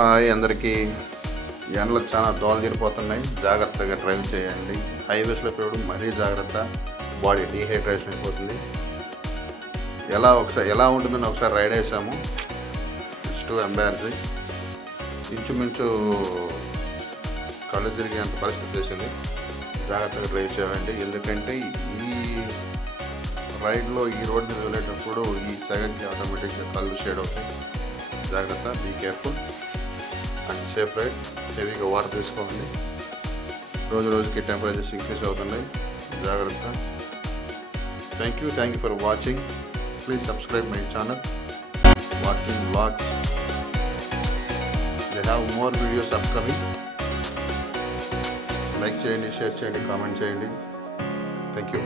Hi అందరికీ. ఎండలు చాలా దోలదీరిపోతున్నాయి, జాగ్రత్తగా డ్రైవ్ చేయండి. హైవేస్లో పోవడం మరీ జాగ్రత్త, బాడీ డీహైడ్రేషన్ అయిపోతుంది. ఎలా ఉంటుందని ఒకసారి రైడ్ వేసాము. It's two embarrassing. ఇంచుమించు కళ్ళు తిరిగేంత పరిస్థితి చేసింది. జాగ్రత్తగా డ్రైవ్ చేయండి, ఎందుకంటే ఈ రైడ్లో ఈ రోడ్ మీద వెళ్ళేటప్పుడు ఈ సెగకి ఆటోమేటిక్గా కళ్ళు షేడ్ అవుతాయి. జాగ్రత్త, be careful and safe ride. హెవీగా వాటర్ తీసుకోండి. రోజుకి టెంపరేచర్స్ ఇంక్రీజ్ అవుతున్నాయి, జాగ్రత్త. Thank you for watching. Please subscribe my channel walking vlogs. They have more videos upcoming. Like చేయండి, షేర్ చేయండి, కామెంట్ చేయండి. Thank you.